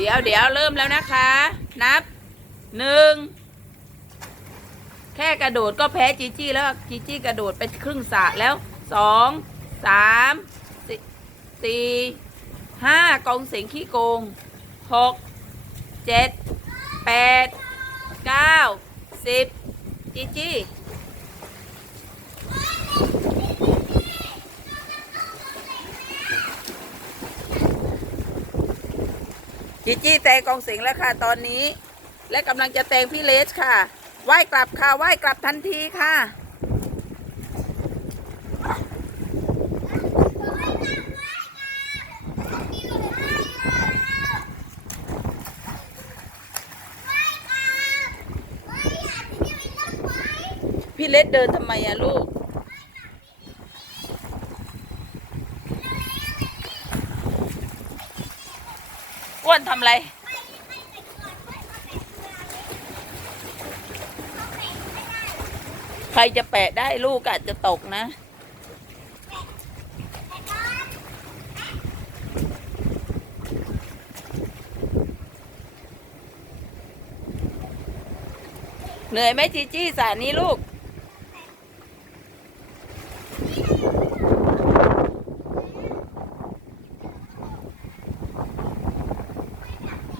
เดี๋ยวเดี๋ยวเริ่มแล้วนะคะ นับหนึ่งแค่กระโดดก็แพ้จีจี้แล้วจีจี้กระโดดไปครึ่งสะแล้วสองสามสี่สี่ห้ากองเสียงขี้โกงหกเจ็ดแปดเก้าสิบจีจี้ จีจี้แตงกองเสียงแล้วค่ะตอนนี้ และกำลังจะแตงพี่เลสค่ะไหว้กลับค่ะไหว้กลับทันทีค่ะพี่เลสเดินทำไมอะลูก อ้วนทำอะไร ใครจะแปะได้ลูกอาจจะตกนะ เหนื่อยไหมจีจี้สานี้ลูก